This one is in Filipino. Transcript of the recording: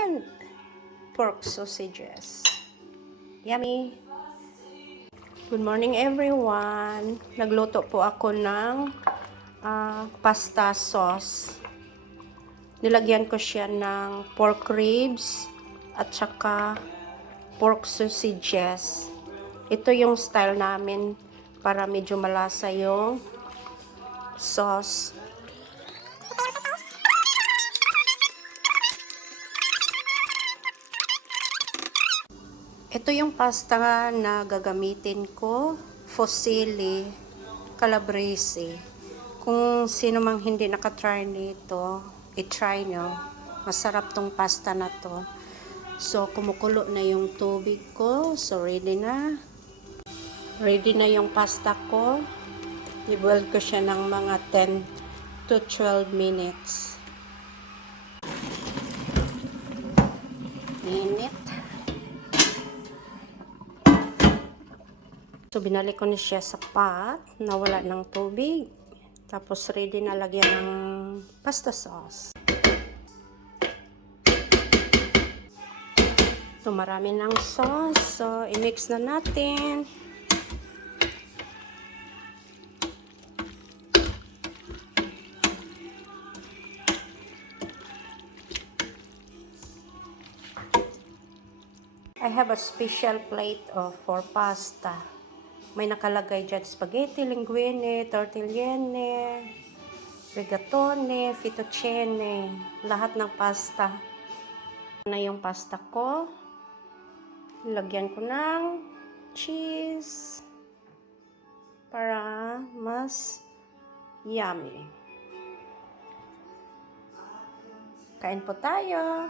and pork sausages. Yummy! Good morning everyone! Nagluto po ako ng pasta sauce. Nilagyan ko siya ng pork ribs at saka pork sausages. Ito yung style namin para medyo malasa yung sauce. Ito yung pasta na gagamitin ko, fusilli calabrese. Kung sino mang hindi nakatry nito, i-try nyo. Masarap tong pasta na to. So, kumukulo na yung tubig ko. So, ready na. Ready na yung pasta ko. I-boil ko siya ng mga 10 to 12 minutes. So, binalik ko na siya sa pot na wala ng tubig. Tapos, ready na lagyan ng pasta sauce. So, marami ng sauce. So, i-mix na natin. I have a special plate for pasta. May nakalagay dyan spaghetti, linguine, tortellini, rigatone, fettuccine, lahat ng pasta. Na yung pasta ko. Lagyan ko ng cheese para mas yummy. Kain po tayo.